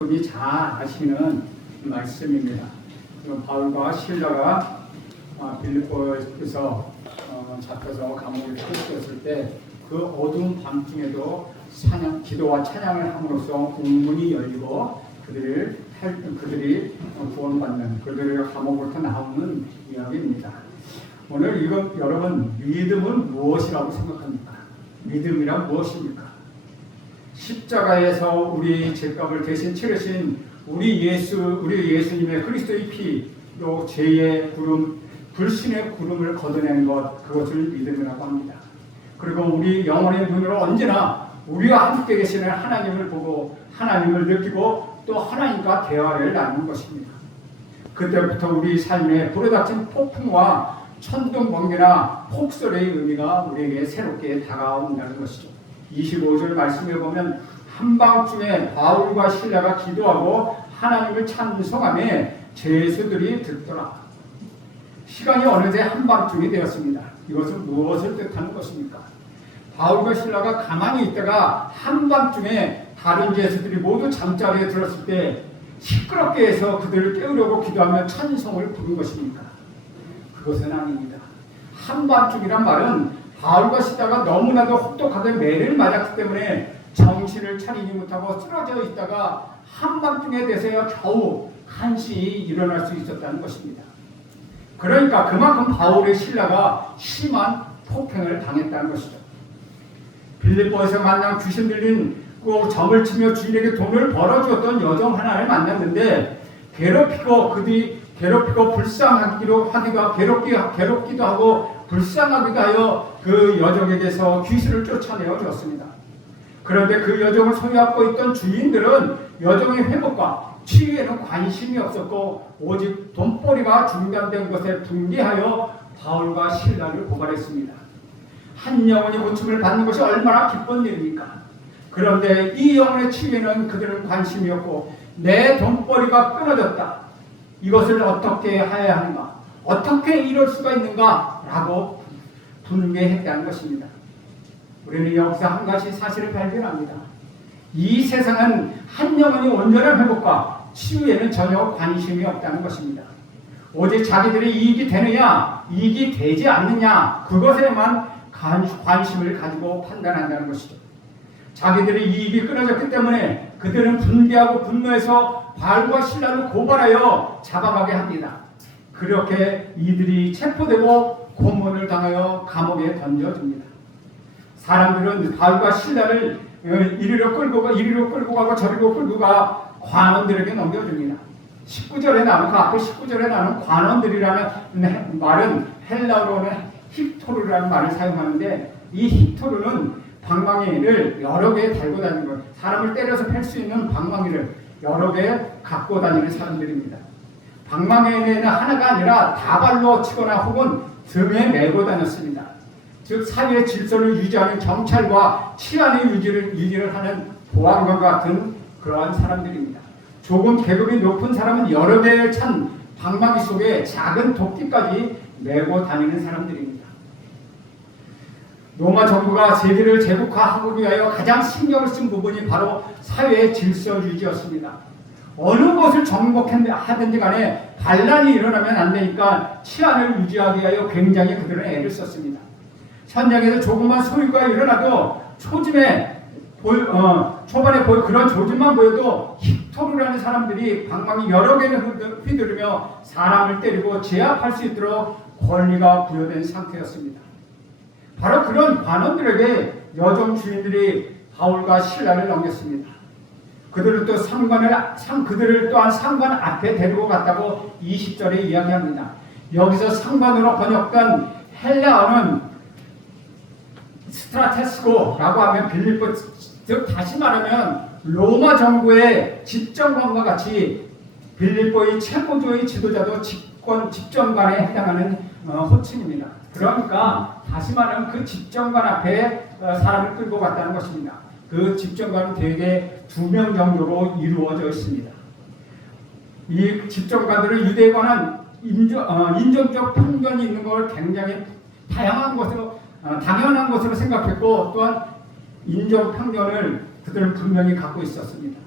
여러분이 잘 아시는 말씀입니다. 바울과 실라가 빌립보에서 잡혀서 감옥에 갇혔을 때 그 어두운 밤중에도 기도와 찬양을 함으로써 국문이 열리고 그들이 구원받는, 그들이 감옥으로부터 나오는 이야기입니다. 오늘 여러분, 믿음은 무엇이라고 생각합니까? 믿음이란 무엇입니까? 십자가에서 우리 죄값을 대신 치르신 우리 예수님의 그리스도의 피로 죄의 구름, 불신의 구름을 걷어내는 것, 그것을 믿음이라고 합니다. 그리고 우리 영혼의 눈으로 언제나 우리와 함께 계시는 하나님을 보고 하나님을 느끼고 또 하나님과 대화를 나누는 것입니다. 그때부터 우리 삶에 불어닥친 폭풍과 천둥 번개나 폭설의 의미가 우리에게 새롭게 다가온다는 것이죠. 25절 말씀에 보면 한밤중에 바울과 실라가 기도하고 하나님을 찬송하며 죄수들이 듣더라. 시간이 어느새 한밤중이 되었습니다. 이것은 무엇을 뜻하는 것입니까? 바울과 실라가 가만히 있다가 한밤중에 다른 죄수들이 모두 잠자리에 들었을 때 시끄럽게 해서 그들을 깨우려고 기도하며 찬송을 부른 것입니까? 그것은 아닙니다. 한밤중이란 말은 바울과 실라가 너무나도 혹독하게 매를 맞았기 때문에 정신을 차리지 못하고 쓰러져 있다가 한밤중에 돼서야 겨우 한시 일어날 수 있었다는 것입니다. 그러니까 그만큼 바울의 실라가 심한 폭행을 당했다는 것이죠. 빌립보에서 만난 귀신 들린 점을 치며 주인에게 돈을 벌어주었던 여종 하나를 만났는데 괴롭히고 불쌍하기도 하고 불쌍하기도 하여 그 여종에게서 귀신을 쫓아내어 줬습니다. 그런데 그 여종을 소유하고 있던 주인들은 여종의 회복과 치유에는 관심이 없었고 오직 돈벌이가 중단된 것에 분개하여 바울과 실라를 고발했습니다. 한 영혼이 고침을 받는 것이 얼마나 기쁜 일입니까? 그런데 이 영혼의 치유에는 그들은 관심이 없고 내 돈벌이가 끊어졌다. 이것을 어떻게 해야 하는가? 어떻게 이럴 수가 있는가? 라고 분개했다는 것입니다. 우리는 여기서 한 가지 사실을 발견합니다. 이 세상은 한 영혼이 온전한 회복과 치유에는 전혀 관심이 없다는 것입니다. 오직 자기들의 이익이 되느냐, 이익이 되지 않느냐, 그것에만 관심을 가지고 판단한다는 것이죠. 자기들의 이익이 끊어졌기 때문에 그들은 분개하고 분노해서 바울과 실라를 고발하여 잡아가게 합니다. 그렇게 이들이 체포되고 고문을 당하여 감옥에 던져줍니다. 사람들은 바울과 실라를 이리로 끌고 가고 저리로 끌고 가 관원들에게 넘겨줍니다. 19절에 나오는 그 앞에 19절에 나오는 관원들이라는 말은 헬라어로는 힙토르라는 말을 사용하는데 이 힙토르는 방망이를 여러 개 달고 다니는 것, 사람을 때려서 팰 수 있는 방망이를 여러 개 갖고 다니는 사람들입니다. 방망이는 하나가 아니라 다발로 치거나 혹은 등에 메고 다녔습니다. 즉 사회의 질서를 유지하는 경찰과 치안의 유지를 하는 보안관 같은 그러한 사람들입니다. 조금 계급이 높은 사람은 여러 개를 찬 방망이 속에 작은 도끼까지 메고 다니는 사람들입니다. 로마 정부가 세계를 제국화하기 위하여 가장 신경을 쓴 부분이 바로 사회의 질서 유지였습니다. 어느 것을 정복하든지 간에 반란이 일어나면 안 되니까 치안을 유지하기 위하여 굉장히 그들은 애를 썼습니다. 현장에서 조그만 소유가 일어나도 초반에 그런 조짐만 보여도 힙토르라는 사람들이 방망이 여러 개를 휘두르며 사람을 때리고 제압할 수 있도록 권리가 부여된 상태였습니다. 바로 그런 관원들에게 여종 주인들이 바울과 실라를 넘겼습니다. 그들을 또한 상관 앞에 데리고 갔다고 20절에 이야기합니다. 여기서 상관으로 번역된 헬라어는 스트라테스코라고 하면 빌립보, 즉 다시 말하면 로마 정부의 집정관과 같이 빌립보의 최고조의 지도자도 집정관에 해당하는 호칭입니다. 그러니까 다시 말하면 그 집정관 앞에 사람을 끌고 갔다는 것입니다. 그 집정관은 대개 2명 정도로 이루어져 있습니다. 이 집정관들은 유대에 관한 인종적 편견이 있는 걸 굉장히 당연한 것으로 생각했고 또한 인종 편견을 그들은 분명히 갖고 있었습니다.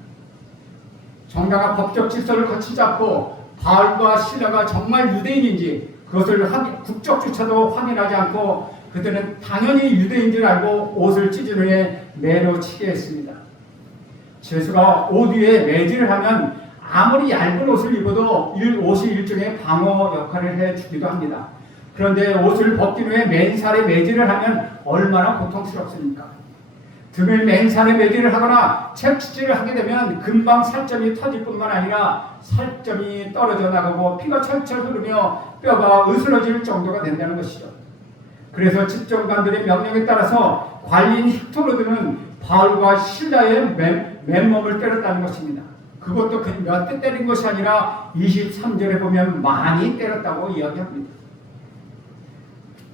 정당한 법적 질서를 거치지 않고 바울과 실라가 정말 유대인인지 그것을 국적조차도 확인하지 않고 그들은 당연히 유대인 줄 알고 옷을 찢은 후에 매로 치게 했습니다. 죄수가 옷 위에 매질을 하면 아무리 얇은 옷을 입어도 옷이 일종의 방어 역할을 해주기도 합니다. 그런데 옷을 벗긴 후에 맨살에 매질을 하면 얼마나 고통스럽습니까? 등을 맨살에 매질을 하거나 채찍질을 하게 되면 금방 살점이 터질 뿐만 아니라 살점이 떨어져 나가고 피가 철철 흐르며 뼈가 으스러질 정도가 된다는 것이죠. 그래서 집정관들의 명령에 따라서 관리인 힉토로드는 바울과 실라의 맨몸을 때렸다는 것입니다. 그것도 몇 대 때린 것이 아니라 23절에 보면 많이 때렸다고 이야기합니다.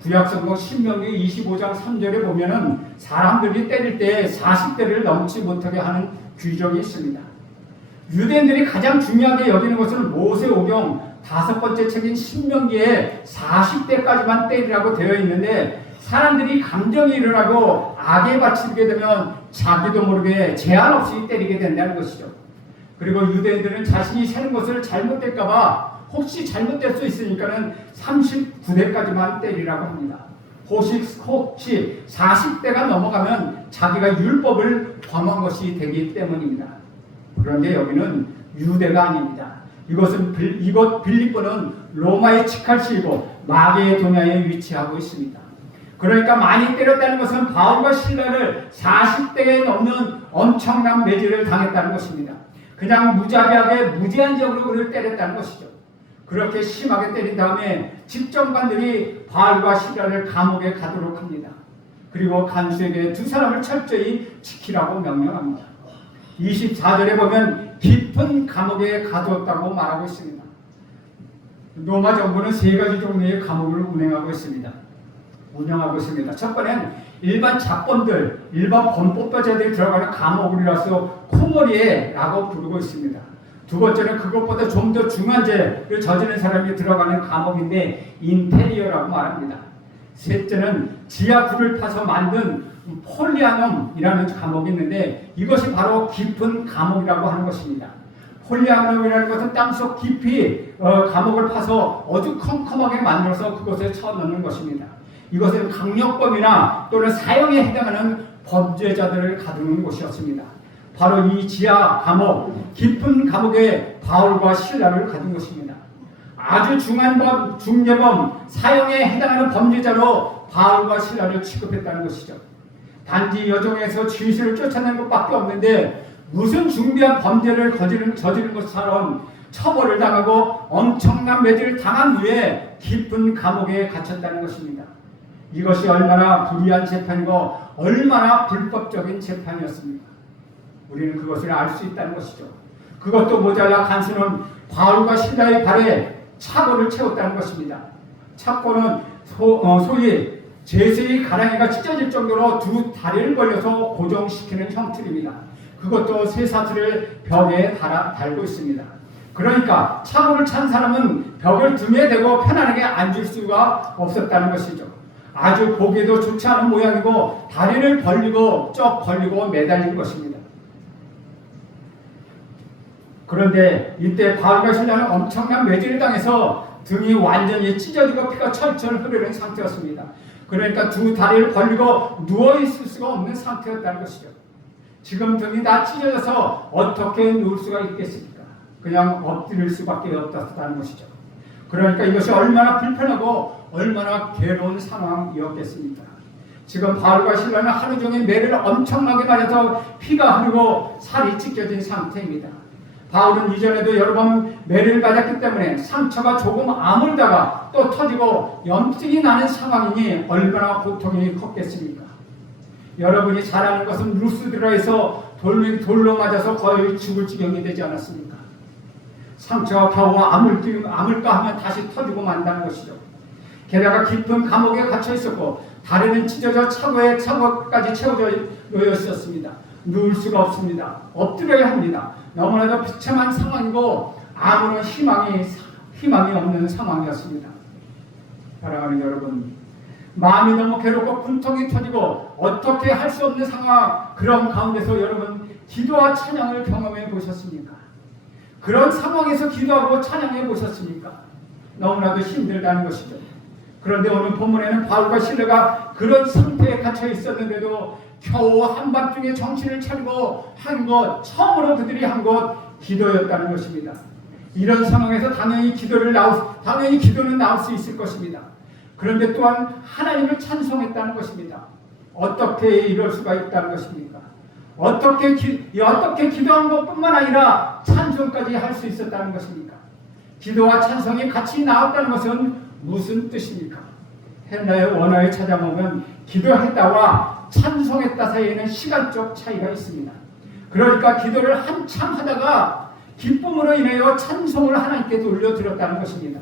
구약성경 신명기 25장 3절에 보면은 사람들이 때릴 때 40대를 넘지 못하게 하는 규정이 있습니다. 유대인들이 가장 중요하게 여기는 것은 모세오경 5번째 책인 신명기에 40대까지만 때리라고 되어 있는데 사람들이 감정이 일어나고 악에 바치게 되면 자기도 모르게 제한 없이 때리게 된다는 것이죠. 그리고 유대인들은 자신이 세는 것을 잘못될까봐 혹시 잘못될 수 있으니까는 39대까지만 때리라고 합니다. 혹시 40대가 넘어가면 자기가 율법을 범한 것이 되기 때문입니다. 그런데 여기는 유대가 아닙니다. 이곳 빌립보는 로마의 치칼시이고 마게 동야에 위치하고 있습니다. 그러니까 많이 때렸다는 것은 바울과 실라를 40대에 넘는 엄청난 매질을 당했다는 것입니다. 그냥 무자비하게 무제한적으로 그를 때렸다는 것이죠. 그렇게 심하게 때린 다음에 집정관들이 바울과 실라를 감옥에 가도록 합니다. 그리고 간수에게 두 사람을 철저히 지키라고 명령합니다. 24절에 보면 깊은 감옥에 가두었다고 말하고 있습니다. 로마 정부는 3가지 종류의 감옥을 운영하고 있습니다. 첫 번째는 일반 잡범들, 일반 범법자들이 들어가는 감옥이라서 코모리에라고 부르고 있습니다. 두 번째는 그것보다 좀 더 중한 죄를 저지른 사람이 들어가는 감옥인데 인테리어라고 말합니다. 셋째는 지하 굴을 파서 만든 폴리아넘이라는 감옥이 있는데 이것이 바로 깊은 감옥이라고 하는 것입니다. 폴리아넘이라는 것은 땅속 깊이 감옥을 파서 어두컴컴하게 만들어서 그곳에 쳐넣는 것입니다. 이것은 강력범이나 또는 사형에 해당하는 범죄자들을 가두는 곳이었습니다. 바로 이 지하 감옥, 깊은 감옥에 바울과 실라를 가둔 것입니다. 아주 중한 중대범, 사형에 해당하는 범죄자로 바울과 실라를 취급했다는 것이죠. 단지 여정에서 죄수를 쫓아내는 것밖에 없는데 무슨 중대한 범죄를 저지른 것처럼 처벌을 당하고 엄청난 매질을 당한 후에 깊은 감옥에 갇혔다는 것입니다. 이것이 얼마나 불의한 재판이고 얼마나 불법적인 재판이었습니까? 우리는 그것을 알 수 있다는 것이죠. 그것도 모자라 간수는 바울과 실라의 발에 착고를 채웠다는 것입니다. 착고는 소위 제수의 가랑이가 찢어질 정도로 두 다리를 벌려서 고정시키는 형틀입니다. 그것도 쇠사슬을 벽에 달고 있습니다. 그러니까 착고를 찬 사람은 벽을 등에 대고 편안하게 앉을 수가 없었다는 것이죠. 아주 보기에도 좋지 않은 모양이고 다리를 벌리고 쩍 벌리고 매달린 것입니다. 그런데 이때 바울과 실라는 엄청난 매질을 당해서 등이 완전히 찢어지고 피가 철철 흐르는 상태였습니다. 그러니까 두 다리를 벌리고 누워있을 수가 없는 상태였다는 것이죠. 지금 등이 다 찢어져서 어떻게 누울 수가 있겠습니까? 그냥 엎드릴 수밖에 없었다는 것이죠. 그러니까 이것이 얼마나 불편하고 얼마나 괴로운 상황이었겠습니까? 지금 바울과 실라는 하루 종일 매를 엄청나게 맞아서 피가 흐르고 살이 찢겨진 상태입니다. 바울은 이전에도 여러 번 매를 맞았기 때문에 상처가 조금 아물다가 또 터지고 염증이 나는 상황이니 얼마나 고통이 컸겠습니까? 여러분이 잘 아는 것은 루스드라에서 돌로 맞아서 거의 죽을 지경이 되지 않았습니까? 상처가 겨우 아물까 하면 다시 터지고 만다는 것이죠. 게다가 깊은 감옥에 갇혀 있었고 다리는 찢어져 차고까지 채워져 있었습니다. 누울 수가 없습니다. 엎드려야 합니다. 너무나도 비참한 상황이고 아무런 희망이 없는 상황이었습니다. 사랑하는 여러분, 마음이 너무 괴롭고 분통이 터지고 어떻게 할 수 없는 상황, 그런 가운데서 여러분 기도와 찬양을 경험해 보셨습니까? 그런 상황에서 기도하고 찬양해 보셨습니까? 너무나도 힘들다는 것이죠. 그런데 오늘 본문에는 바울과 실레가 그런 상태에 갇혀 있었는데도 겨우 한밤중에 정신을 차리고 한 것, 처음으로 그들이 한 것 기도였다는 것입니다. 이런 상황에서 당연히 기도는 나올 수 있을 것입니다. 그런데 또한 하나님을 찬송했다는 것입니다. 어떻게 이럴 수가 있다는 것입니까? 어떻게 기도한 것뿐만 아니라 찬송까지 할 수 있었다는 것입니까? 기도와 찬송이 같이 나왔다는 것은 무슨 뜻입니까? 헬라의 원어에 찾아보면 기도했다와 찬송했다 사이에는 시간적 차이가 있습니다. 그러니까 기도를 한참 하다가 기쁨으로 인하여 찬송을 하나님께 돌려드렸다는 것입니다.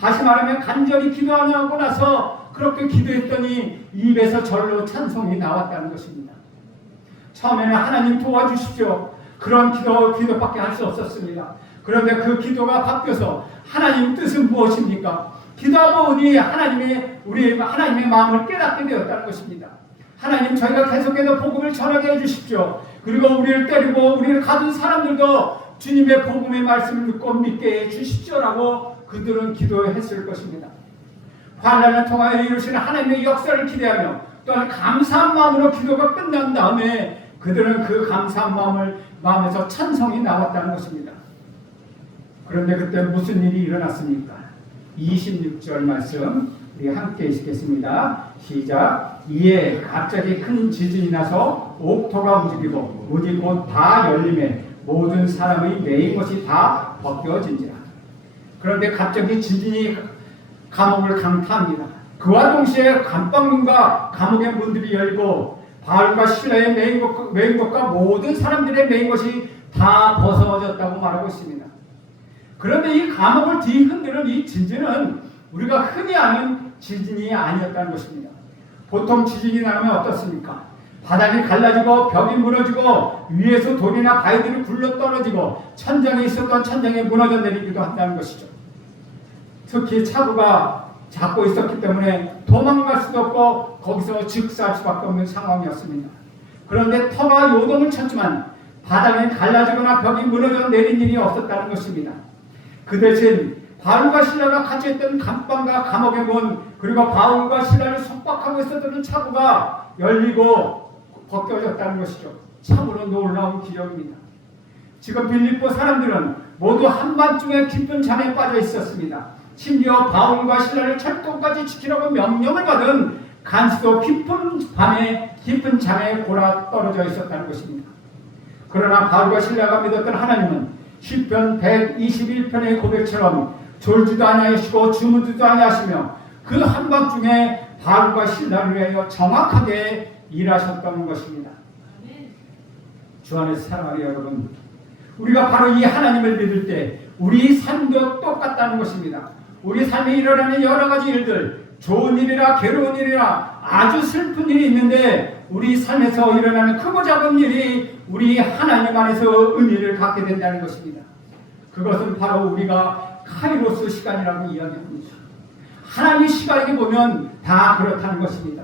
다시 말하면 간절히 기도하고 나서 그렇게 기도했더니 입에서 절로 찬송이 나왔다는 것입니다. 처음에는 하나님 도와주십시오. 그런 기도밖에 할 수 없었습니다. 그런데 그 기도가 바뀌어서 하나님 뜻은 무엇입니까? 기도하다 보니 하나님의 마음을 깨닫게 되었다는 것입니다. 하나님, 저희가 계속해서 복음을 전하게 해주십시오. 그리고 우리를 때리고 우리를 가둔 사람들도 주님의 복음의 말씀을 듣고 믿게 해주십시오라고 그들은 기도했을 것입니다. 환난을 통하여 이루시는 하나님의 역사를 기대하며 또한 감사한 마음으로 기도가 끝난 다음에 그들은 그 감사한 마음에서 찬송이 나왔다는 것입니다. 그런데 그때 무슨 일이 일어났습니까? 26절 말씀 우리 함께 읽겠습니다. 시작. 이에 갑자기 큰 지진이 나서 옥토가 움직이고 문이 곧 다 열림에 모든 사람의 매인 것이 다 벗겨진지라. 그런데 갑자기 지진이 감옥을 강타합니다. 그와 동시에 감방문과 감옥의 문들이 열고 바울과 실라의 매인 것과 모든 사람들의 매인 것이 다 벗어졌다고 말하고 있습니다. 그런데 이 감옥을 뒤흔드는 이 지진은 우리가 흔히 아는 지진이 아니었다는 것입니다. 보통 지진이 나면 어떻습니까? 바닥이 갈라지고 벽이 무너지고 위에서 돌이나 바위들이 굴러 떨어지고 천장에 있었던 천장이 무너져 내리기도 한다는 것이죠. 특히 차고가 잡고 있었기 때문에 도망갈 수도 없고 거기서 즉사할 수밖에 없는 상황이었습니다. 그런데 터가 요동을 쳤지만 바닥이 갈라지거나 벽이 무너져 내린 일이 없었다는 것입니다. 그 대신 바울과 실라가 갇혀있던 감방과 감옥의 문, 그리고 바울과 실라를 속박하고 있었던 차고가 열리고 벗겨졌다는 것이죠. 참으로 놀라운 기적입니다. 지금 빌립보 사람들은 모두 한밤중에 깊은 잠에 빠져 있었습니다. 심지어 바울과 실라를 철도까지 지키라고 명령을 받은 간수도 깊은 잠에 골아 떨어져 있었다는 것입니다. 그러나 바울과 실라가 믿었던 하나님은 시편 121편의 고백처럼 졸지도 아니하시고 주무지도 아니하시며 그 한밤중에 바울과 실라를 위하여 정확하게 일하셨던 것입니다. 주 안에서 사랑하는 여러분, 우리가 바로 이 하나님을 믿을 때 우리 삶도 똑같다는 것입니다. 우리 삶에 일어나는 여러 가지 일들, 좋은 일이라 괴로운 일이라 아주 슬픈 일이 있는데 우리 삶에서 일어나는 크고 작은 일이 우리 하나님 안에서 의미를 갖게 된다는 것입니다. 그것은 바로 우리가 카이로스 시간이라고 이야기합니다. 하나님의 시간에 보면 다 그렇다는 것입니다.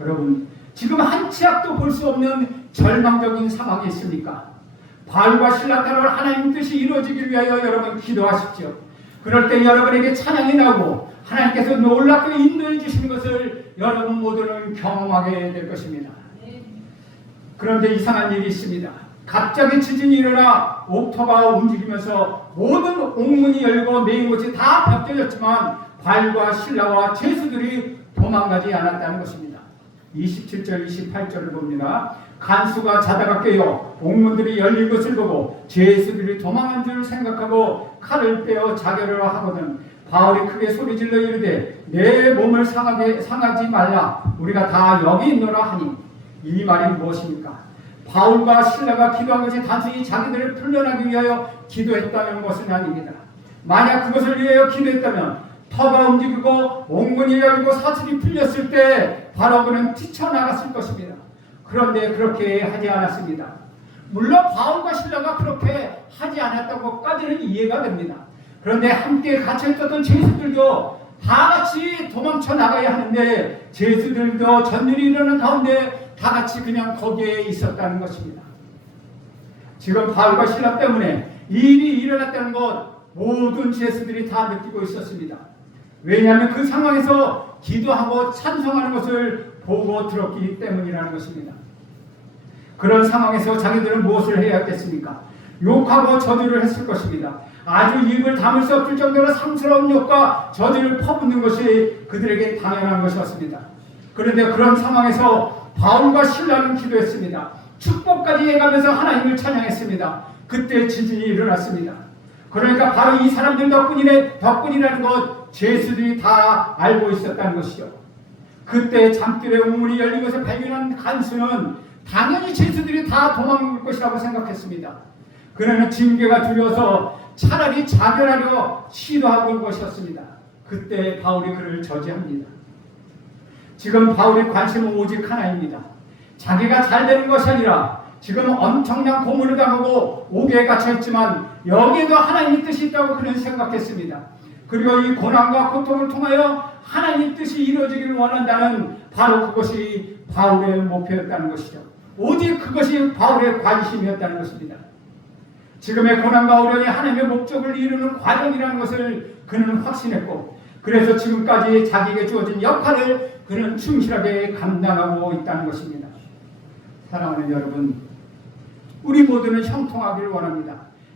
여러분, 지금 한 치 앞도 볼 수 없는 절망적인 상황이 있습니까? 바울과 실라처럼 하나님 뜻이 이루어지기 위하여 여러분 기도하십시오. 그럴 때 여러분에게 찬양이 나오고 하나님께서 놀랍게 인도해 주시는 것을 여러분 모두는 경험하게 될 것입니다. 그런데 이상한 일이 있습니다. 갑자기 지진이 일어나 옥토가 움직이면서 모든 옥문이 열고 메인 곳이 다 벗겨졌지만 바울과 실라와 죄수들이 도망가지 않았다는 것입니다. 27절 28절을 봅니다. 간수가 자다가 깨어 옥문들이 열린 것을 보고 죄수들이 도망한 줄 생각하고 칼을 빼어 자결을 하거든 바울이 크게 소리질러 이르되 내 몸을 상하지 말라 우리가 다 여기 있노라 하니 이 말이 무엇입니까? 바울과 실라가 기도한 것이 단순히 자기들을 풀려나기 위하여 기도했다는 것은 아닙니다. 만약 그것을 위하여 기도했다면 터가 움직이고 옥문이 열리고 사슬이 풀렸을 때 바로 그는 뛰쳐나갔을 것입니다. 그런데 그렇게 하지 않았습니다. 물론 바울과 실라가 그렇게 하지 않았다고까지는 이해가 됩니다. 그런데 함께 갇혀있었던 죄수들도 다 같이 도망쳐 나가야 하는데 죄수들도 전율이 일어나는 가운데 다 같이 그냥 거기에 있었다는 것입니다. 지금 바울과 실라 때문에 이 일이 일어났다는 것 모든 제수들이 다 느끼고 있었습니다. 왜냐하면 그 상황에서 기도하고 찬송하는 것을 보고 들었기 때문이라는 것입니다. 그런 상황에서 자기들은 무엇을 해야 했겠습니까? 욕하고 저주를 했을 것입니다. 아주 입을 다물 수 없을 정도로 상스러운 욕과 저주를 퍼붓는 것이 그들에게 당연한 것이었습니다. 그런데 그런 상황에서 바울과 실라는 기도했습니다. 축복까지 해가면서 하나님을 찬양했습니다. 그때 지진이 일어났습니다. 그러니까 바로 이 사람들 덕분이라는 것 제수들이 다 알고 있었다는 것이죠. 그때 잠들의 우물이 열린 것을 발견한 간수는 당연히 제수들이 다 도망올 것이라고 생각했습니다. 그러나 징계가 두려워서 차라리 자결하려 시도하고 온 것이었습니다. 그때 바울이 그를 저지합니다. 지금 바울의 관심은 오직 하나입니다. 자기가 잘 되는 것이 아니라 지금 엄청난 고문을 당하고 옥에 갇혀있지만 여기에도 하나님의 뜻이 있다고 그는 생각했습니다. 그리고 이 고난과 고통을 통하여 하나님의 뜻이 이루어지기를 원한다는 바로 그것이 바울의 목표였다는 것이죠. 오직 그것이 바울의 관심이었다는 것입니다. 지금의 고난과 어려움이 하나님의 목적을 이루는 과정이라는 것을 그는 확신했고, 그래서 지금까지 자기에게 주어진 역할을 그는 충실하게 감당하고 있다는 것입니다. 사랑하는 여러분, 우리 모두는 형통하기를 원합니다.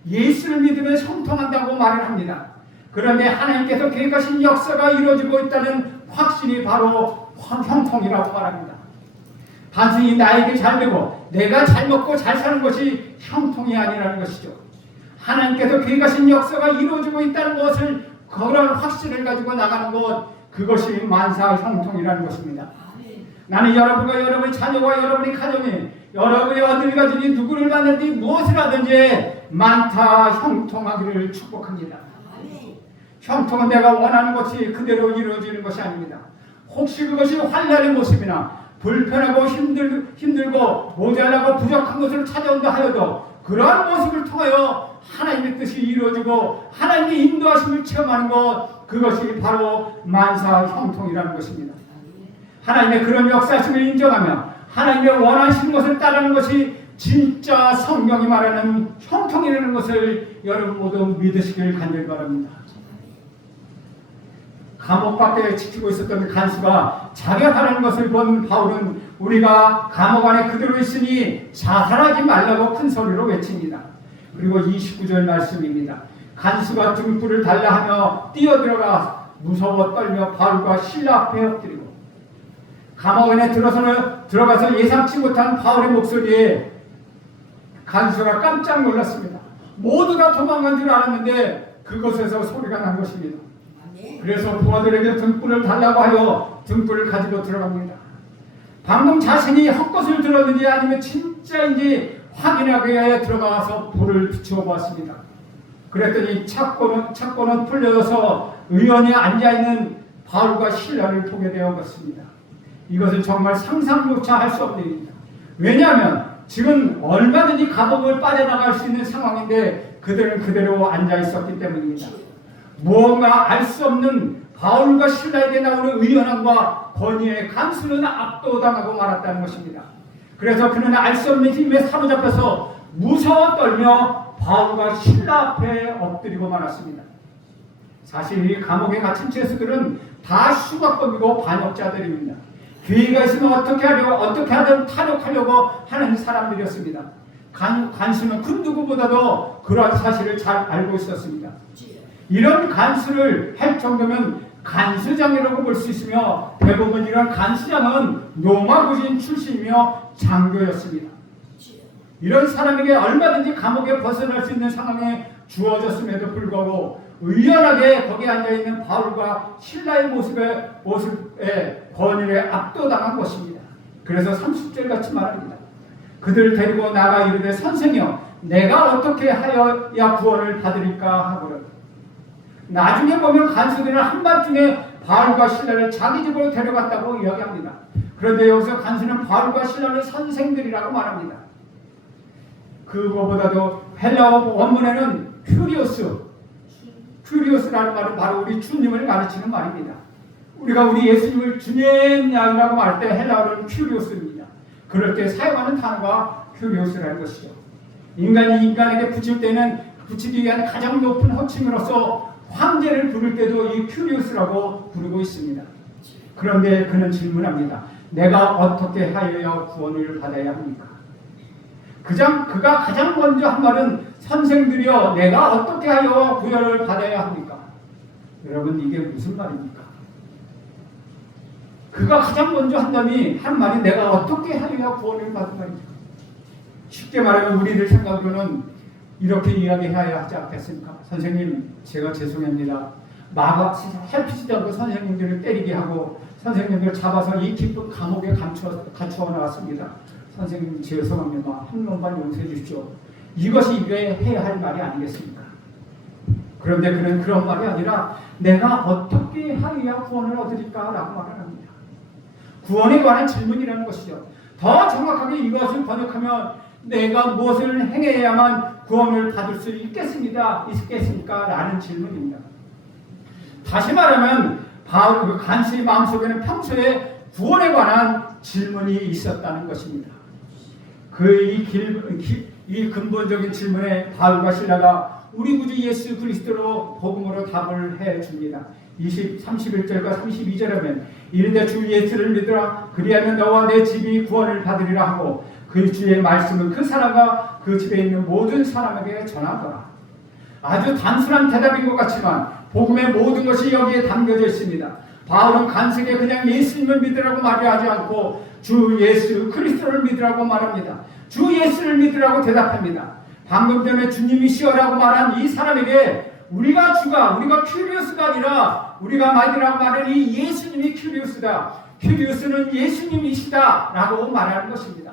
예수를 믿으면 형통한다고 말을 합니다. 그런데 하나님께서 계획하신 역사가 이루어지고 있다는 확신이 바로 형통이라고 말합니다. 단순히 나에게 잘 되고 내가 잘 먹고 잘 사는 것이 형통이 아니라는 것이죠. 하나님께서 계획하신 역사가 이루어지고 있다는 것을, 그런 확신을 가지고 나가는 것, 그것이 만사 형통이라는 것입니다. 나는 여러분과 여러분의 자녀와 여러분의 가정이, 여러분의 어딜 가지니 누구를 만나든지 무엇을 하든지 만타 형통하기를 축복합니다. 형통은 내가 원하는 것이 그대로 이루어지는 것이 아닙니다. 혹시 그것이 환난의 모습이나 불편하고 힘들고 모자라고 부족한 것을 찾아온다 하여도 그러한 모습을 통하여 하나님의 뜻이 이루어지고 하나님의 인도하심을 체험하는 것, 그것이 바로 만사 형통이라는 것입니다. 하나님의 그런 역사심을 인정하며 하나님의 원하시는 것을 따르는 것이 진짜 성경이 말하는 형통이라는 것을 여러분 모두 믿으시길 간절히 바랍니다. 감옥 밖에 지키고 있었던 간수가 자결하는 것을 본 바울은 우리가 감옥 안에 그대로 있으니 자살하지 말라고 큰 소리로 외칩니다. 그리고 29절 말씀입니다. 간수가 등불을 달라 하며 뛰어들어가 무서워 떨며 바울과 실라 앞에 엎드리고, 감옥 안에 들어가서 예상치 못한 바울의 목소리에 간수가 깜짝 놀랐습니다. 모두 다 도망간 줄 알았는데 그곳에서 소리가 난 것입니다. 그래서 부하들에게 등불을 달라고 하여 등불을 가지고 들어갑니다. 방금 자신이 헛것을 들었는지 아니면 진짜인지 확인하기 위해 들어가서 불을 비추어 보았습니다. 그랬더니 창고는 풀려서 의원이 앉아있는 바울과 실라를 보게 되었습니다. 이것은 정말 상상조차 할 수 없는 일입니다. 왜냐하면 지금 얼마든지 감옥을 빠져나갈 수 있는 상황인데 그들은 그대로 앉아있었기 때문입니다. 무언가 알 수 없는 바울과 실라에게 나오는 의연함과 권위의 간수는 압도당하고 말았다는 것입니다. 그래서 그는 알 수 없는 힘에 사로잡혀서 무서워 떨며 바울과 실라 앞에 엎드리고 말았습니다. 사실 이 감옥에 갇힌 죄수들은 다 수박법이고 반역자들입니다. 기회가 있으면 어떻게 하든 탈옥하려고 하는 사람들이었습니다. 간수는 그 누구보다도 그러한 사실을 잘 알고 있었습니다. 이런 간수를 할 정도면 간수장이라고 볼 수 있으며, 대부분 이런 간수장은 노마구진 출신이며 장교였습니다. 이런 사람에게 얼마든지 감옥에 벗어날 수 있는 상황에 주어졌음에도 불구하고 의연하게 거기에 앉아있는 바울과 실라의 모습에 권위에 압도당한 것입니다. 그래서 30절 같이 말합니다. 그들을 데리고 나가 이르되 선생이여 내가 어떻게 하여야 구원을 받으리까 하거든. 나중에 보면 간수들은 한밤중에 바울과 실라를 자기 집으로 데려갔다고 이야기합니다. 그런데 여기서 간수는 바울과 실라를 선생들이라고 말합니다. 그거보다도 헬라어 원문에는 큐리오스라는 말은 바로 우리 주님을 가르치는 말입니다. 우리가 우리 예수님을 주님이라고 말할 때 헬라어는 큐리오스입니다. 그럴 때 사용하는 단어가 큐리오스라는 것이죠. 인간이 인간에게 붙일 때는 붙이기 위한 가장 높은 호칭으로서 황제를 부를 때도 이 큐리우스라고 부르고 있습니다. 그런데 그는 질문합니다. 내가 어떻게 하여야 구원을 받아야 합니까? 그가 가장 먼저 한 말은 선생들이여 내가 어떻게 하여 구원을 받아야 합니까? 여러분 이게 무슨 말입니까? 그가 가장 먼저 한 말이 내가 어떻게 하여야 구원을 받은 말입니까? 쉽게 말하면 우리들 생각으로는 이렇게 이야기해야 하지 않겠습니까? 선생님 제가 죄송합니다. 해피지도 않고 선생님들을 때리게 하고 선생님들 잡아서 이 깊은 감옥에 감추어 나왔습니다. 선생님 죄송합니다. 한 번만 용서해 주십시오. 이것이 해야 할 말이 아니겠습니까? 그런데 그는 그런 말이 아니라 내가 어떻게 하여야 구원을 얻으리까? 라고 말을 합니다. 구원에 관한 질문이라는 것이죠. 더 정확하게 이것을 번역하면 내가 무엇을 행해야만 구원을 받을 수 있겠습니까? 라는 질문입니다. 다시 말하면 바울 간수의 마음속에는 평소에 구원에 관한 질문이 있었다는 것입니다. 이 근본적인 질문에 바울과 실라가 우리 구주 예수 그리스도로 복음으로 답을 해줍니다. 31절과 32절에 보면 이른데 주 예수를 믿으라 그리하면 너와 내 집이 구원을 받으리라 하고 그 주의 말씀은 그 사람과 그 집에 있는 모든 사람에게 전하더라. 아주 단순한 대답인 것 같지만 복음의 모든 것이 여기에 담겨져 있습니다. 바울은 간수에게 그냥 예수님을 믿으라고 말하지 않고 주 예수 그리스도를 믿으라고 말합니다. 주 예수를 믿으라고 대답합니다. 방금 전에 주님이시여라고 말한 이 사람에게 우리가 큐리우스가 아니라 우리가 믿으라고 말하는 이 예수님이 큐리우스다. 큐리우스는 예수님이시다 라고 말하는 것입니다.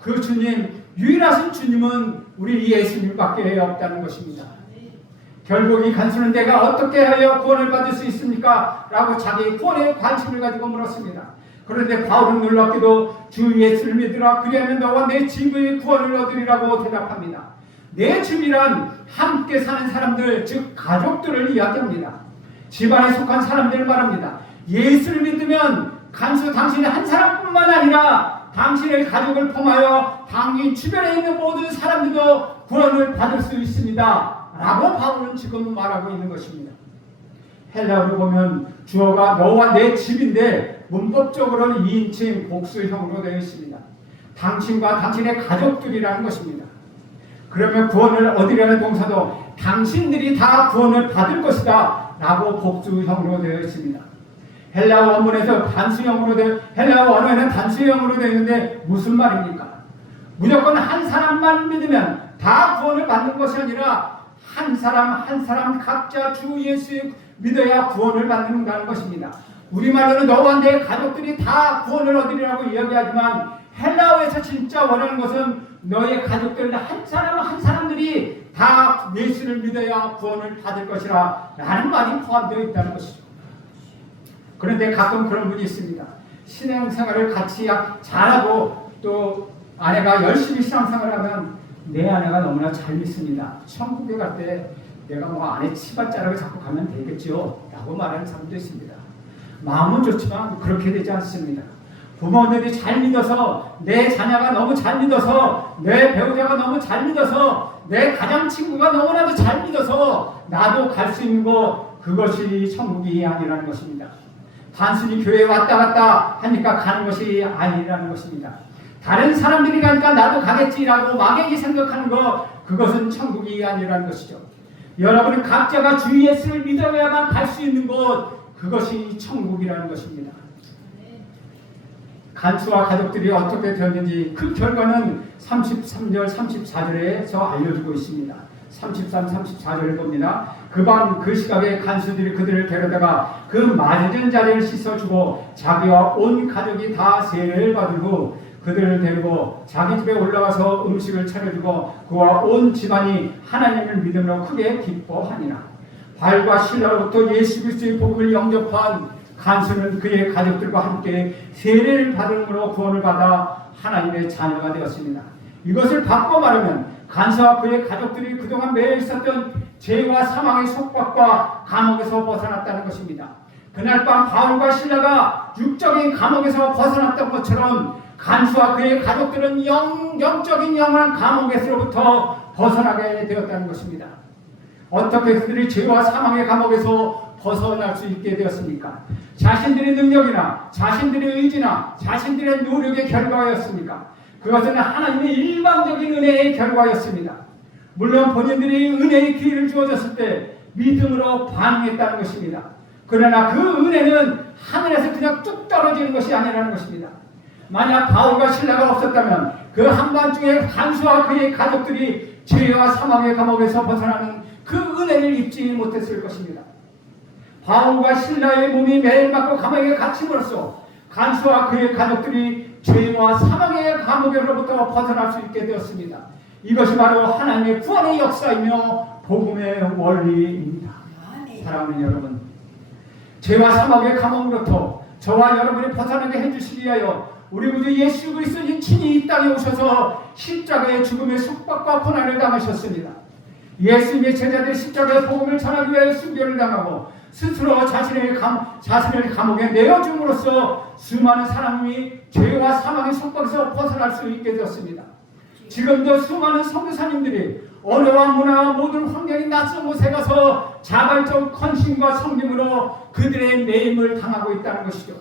그 주님, 유일하신 주님은 우리 예수님밖에 없다는 것입니다. 결국 이 간수는 내가 어떻게 하여 구원을 받을 수 있습니까? 라고 자기 구원에 관심을 가지고 물었습니다. 그런데 바울은 놀랍게도 주 예수를 믿으라 그리하면 너와 내 집의 구원을 얻으리라고 대답합니다. 내 집이란 함께 사는 사람들, 즉 가족들을 이야기합니다. 집안에 속한 사람들을 말합니다. 예수를 믿으면 간수 당신의 한 사람뿐만 아니라 당신의 가족을 포함하여 당신 주변에 있는 모든 사람들도 구원을 받을 수 있습니다. 라고 바울은 지금 말하고 있는 것입니다. 헬라어로 보면 주어가 너와 내 집인데 문법적으로는 2인칭 복수형으로 되어 있습니다. 당신과 당신의 가족들이라는 것입니다. 그러면 구원을 얻으려는 동사도 당신들이 다 구원을 받을 것이다 라고 복수형으로 되어 있습니다. 헬라어 원문에서 헬라어 언어에는 단수형으로 되어 있는데 무슨 말입니까? 무조건 한 사람만 믿으면 다 구원을 받는 것이 아니라 한 사람 각자 주 예수 믿어야 구원을 받는다는 것입니다. 우리말로는 너와 내 가족들이 다 구원을 얻으리라고 이야기하지만 헬라어에서 진짜 원하는 것은 너의 가족들 한 사람들이 다 예수를 믿어야 구원을 받을 것이라 라는 말이 포함되어 있다는 것이죠. 그런데 가끔 그런 분이 있습니다. 신앙생활을 같이 잘하고 또 아내가 열심히 신앙생활을 하면 내 아내가 너무나 잘 믿습니다. 천국에 갈 때 내가 아내 치발자락을 잡고 가면 되겠죠 라고 말하는 사람도 있습니다. 마음은 좋지만 그렇게 되지 않습니다. 부모들이 잘 믿어서 내 자녀가 너무 잘 믿어서 내 배우자가 너무 잘 믿어서 내 가장 친구가 너무나도 잘 믿어서 나도 갈 수 있는 것 그것이 천국이 아니라는 것입니다. 단순히 교회에 왔다 갔다 하니까 가는 것이 아니라는 것입니다. 다른 사람들이 가니까 나도 가겠지라고 막연히 생각하는 것 그것은 천국이 아니라는 것이죠. 여러분은 각자가 주 예수를 믿어야만 갈 수 있는 곳 그것이 천국이라는 것입니다. 간수와 가족들이 어떻게 되었는지 그 결과는 33절 34절에서 알려주고 있습니다. 33, 34절을 봅니다. 그 밤 그 시각에 간수들이 그들을 데려다가 그 맞은 자리를 씻어주고 자기와 온 가족이 다 세례를 받은 후 그들을 데리고 자기 집에 올라가서 음식을 차려주고 그와 온 집안이 하나님을 믿음으로 크게 기뻐하니라. 바울과 실라로부터 예수 그리스도의 복음을 영접한 간수는 그의 가족들과 함께 세례를 받음으로 구원을 받아 하나님의 자녀가 되었습니다. 이것을 바꿔 말하면 간수와 그의 가족들이 그동안 매일 있었던 죄와 사망의 속박과 감옥에서 벗어났다는 것입니다. 그날 밤 바울과 실라가 육적인 감옥에서 벗어났던 것처럼 간수와 그의 가족들은 영적인 영원한 감옥에서부터 벗어나게 되었다는 것입니다. 어떻게 그들이 죄와 사망의 감옥에서 벗어날 수 있게 되었습니까? 자신들의 능력이나 자신들의 의지나 자신들의 노력의 결과였습니까? 그것은 하나님의 일방적인 은혜의 결과였습니다. 물론 본인들이 은혜의 기회를 주어졌을 때 믿음으로 반응했다는 것입니다. 그러나 그 은혜는 하늘에서 그냥 뚝 떨어지는 것이 아니라는 것입니다. 만약 바울과 실라가 없었다면 그 한밤중에 간수와 그의 가족들이 죄와 사망의 감옥에서 벗어나는 그 은혜를 입지 못했을 것입니다. 바울과 실라의 몸이 매일 맞고 감옥에 갇힘으로써 간수와 그의 가족들이 죄와 사망의 감옥으로부터 벗어날 수 있게 되었습니다. 이것이 바로 하나님의 구원의 역사이며 복음의 원리입니다. 사랑하는 여러분, 죄와 사망의 감옥으로부터 저와 여러분이 벗어나게 해주시기 위하여 우리 구주 예수 그리스도인 친히 이 땅에 오셔서 십자가의 죽음의 숙박과 고난을 당하셨습니다. 예수님의 제자들 십자가의 복음을 전하기 위하여 순교를 당하고 스스로 자신을 감옥에 내어줌으로써 수많은 사람이 죄와 사망의 속박에서 벗어날 수 있게 되었습니다. 지금도 수많은 선교사님들이 언어와 문화와 모든 환경이 낯선 곳에 가서 자발적 헌신과 섬김으로 그들의 매임을 당하고 있다는 것이죠.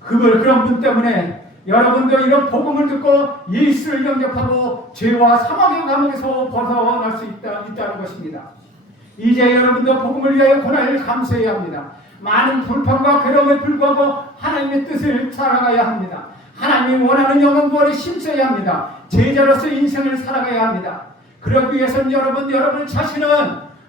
그런 분 때문에 여러분도 이런 복음을 듣고 예수를 영접하고 죄와 사망의 감옥에서 벗어날 수 있다는 것입니다. 이제 여러분도 복음을 위하여 고난을 감수해야 합니다. 많은 불평과 괴로움에 불구하고 하나님의 뜻을 살아가야 합니다. 하나님이 원하는 영혼 구원에 힘써야 합니다. 제자로서 인생을 살아가야 합니다. 그러기 위해서는 여러분 자신은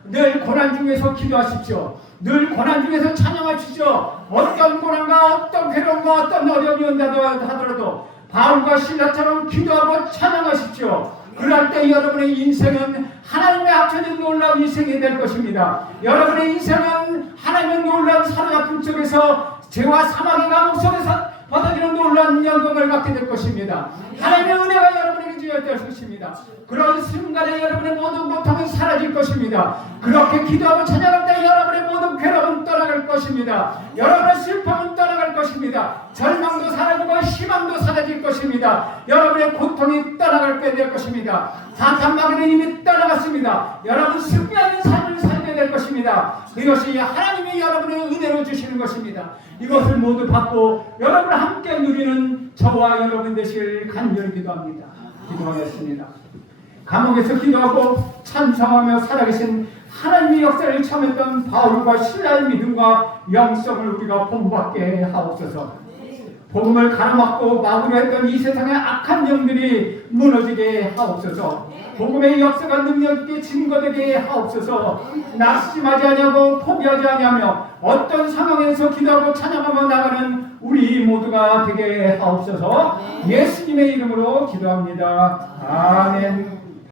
늘 고난 중에서 기도하십시오. 늘 고난 중에서 찬양하십시오. 어떤 고난과 어떤 괴로움과 어떤 어려움이 온다고 하더라도 바울과 실라처럼 기도하고 찬양하십시오. 그럴 때 여러분의 인생은 하나님의 합쳐진 놀라운 인생이 될 것입니다. 여러분의 인생은 하나님의 놀라운 사로잡힘 속에서 죄와 사망의 감옥 속에서 받아들이는 놀라운 영광을 갖게 될 것입니다. 하나님의 은혜가 여러분에게 주어질 것입니다. 그런 순간에 여러분의 모든 고통은 사라질 것입니다. 그렇게 기도하고 찬양할 때 여러분의 모든 괴로움은 떠나갈 것입니다. 여러분의 슬픔은 떠나갈 것입니다. 절망도 사라지고 희망도 사라질 것입니다. 여러분의 고통이 떠나갈 될 것입니다. 사탄 마귀는 이미 떠나갔습니다. 여러분 승리하는 삶을 살게 될 것입니다. 이것이 하나님이 여러분의 은혜로 주시는 것입니다. 이것을 모두 받고 여러분 함께 누리는 저와 여러분 되시길 간절히 기도합니다. 기도하겠습니다. 감옥에서 기도하고 찬송하며 살아계신 하나님의 역사를 참했던 바울과 실라의 믿음과 영성을 우리가 본받게 하옵소서. 복음을 가로막고 막으로 했던 이 세상의 악한 영들이 무너지게 하옵소서. 복음의 역사가 능력있게 증거되게 하옵소서. 낙심하지 아니하고 포기하지 아니하며 어떤 상황에서 기도하고 찬양하며 나가는 우리 모두가 되게 하옵소서. 예수님의 이름으로 기도합니다. 아멘.